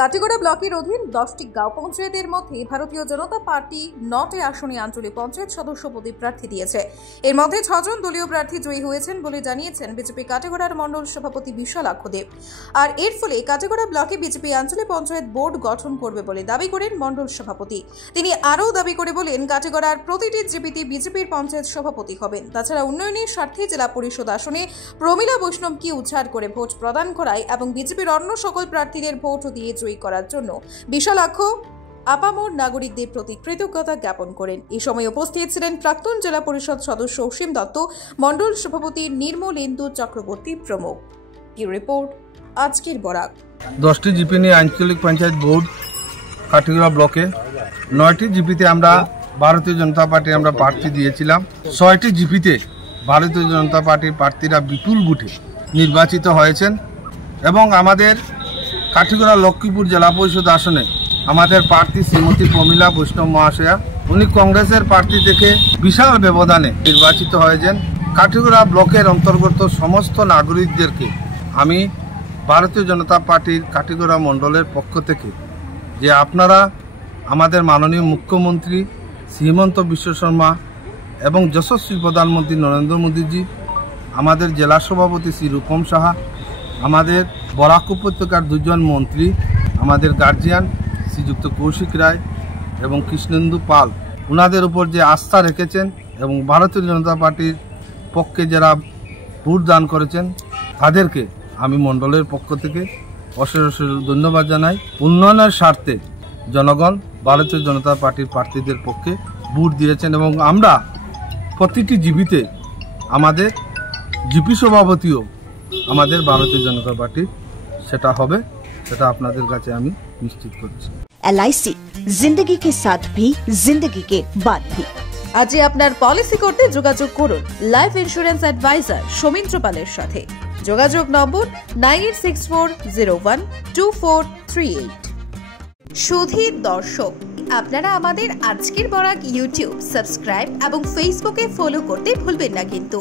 কাটিগড়া ব্লকের অধীন 10টি গাঁও পঞ্চায়েতের মধ্যে ভারতীয় জনতা পার্টি 9টি আসনে আঞ্চলিক পঞ্চায়েত সদস্য পদে প্রার্থী দিয়েছে। এর মধ্যে 6 জন দলীয় প্রার্থী জয়ী হয়েছেন বলে জানিয়েছেন বিজেপি কাটিগড়ার মণ্ডল সভাপতি বিশালাক্ষ দেব। আর এর ফলে কাটিগড়া ব্লকে বিজেপি আঞ্চলিক পঞ্চায়েত বোর্ড গঠন করবে বলে দাবি করেন মণ্ডল সভাপতি। তিনি আরও দাবি করে বলেন, কাটিগড়ার প্রতিটি জিপিতে বিজেপির পঞ্চায়েত সভাপতি হবেন। তাছাড়া উন্নয়নের স্বার্থে জেলা পরিষদ আসনে প্রমীলা বৈষ্ণবকে উৎসাহ করে ভোট প্রদান করায় এবং বিজেপির অন্য সকল প্রার্থীদের ভোট দিয়ে জয়ী করার জন্য বিশালাক্ষ আপামর নাগরিকদের প্রতি কৃতজ্ঞতা জ্ঞাপন করেন। এই সময় উপস্থিত ছিলেন প্রাক্তন জেলা পরিষদ সদস্য অসীম দত্ত, মণ্ডল সভাপতি নির্মলেন্দু চক্রবর্তী প্রমুখ। কি রিপোর্ট আজকের বরাক। 10টি জিপি নিয়ে আঞ্চলিক পঞ্চায়েত বোর্ড কাটিগড়া ব্লকে 9টি জিপিতে আমরা ভারতীয় জনতা পার্টি আমরা প্রার্থী দিয়েছিলাম। 6টি জিপিতে ভারতীয় জনতা পার্টির প্রার্থীরা বিপুল ভোটে নির্বাচিত হয়েছেন এবং আমাদের কাটিগড়া লক্ষ্মীপুর জেলা পরিষদ আসনে আমাদের প্রার্থী শ্রীমতী প্রমীলা বৈষ্ণব মহাশয়া, উনি কংগ্রেসের প্রার্থী থেকে বিশাল ব্যবধানে নির্বাচিত হয়েছেন। কাটিগড়া ব্লকের অন্তর্গত সমস্ত নাগরিকদেরকে আমি ভারতীয় জনতা পার্টির কাটিগড়া মণ্ডলের পক্ষ থেকে যে আপনারা আমাদের মাননীয় মুখ্যমন্ত্রী হিমন্ত বিশ্ব শর্মা এবং যশস্বী প্রধানমন্ত্রী নরেন্দ্র মোদীজি, আমাদের জেলা সভাপতি শ্রী রূপম সাহা, আমাদের বরাক উপত্যকার 2 জন মন্ত্রী, আমাদের গার্জিয়ান শ্রীযুক্ত কৌশিক রায় এবং কৃষ্ণেন্দু পাল, ওনাদের উপর যে আস্থা রেখেছেন এবং ভারতীয় জনতা পার্টির পক্ষে যারা ভোট দান করেছেন তাদেরকে আমি মণ্ডলের পক্ষ থেকে অশেষ অশেষ ধন্যবাদ জানাই। উন্নয়নের স্বার্থে জনগণ ভারতীয় জনতা পার্টির প্রার্থীদের পক্ষে ভোট দিয়েছেন এবং আমরা প্রতিটি জিপিতে আমাদের জিপি সভাপতিও আমাদের ভারতীয় জনতা পার্টি সেটা হবে, সেটা আপনাদের কাছে আমি নিশ্চিত করছি। LIC जिंदगी के साथ भी जिंदगी के बाद भी। আজ আপনার পলিসি করতে যোগাযোগ করুন লাইফ ইন্স্যুরেন্স অ্যাডভাইজার সৌমিত্র পালের সাথে। যোগাযোগ নম্বর 9864012438। সুধী দর্শক, আপনারা আমাদের আজকের বরাক ইউটিউব সাবস্ক্রাইব এবং ফেসবুকে ফলো করতে ভুলবেন না কিন্তু।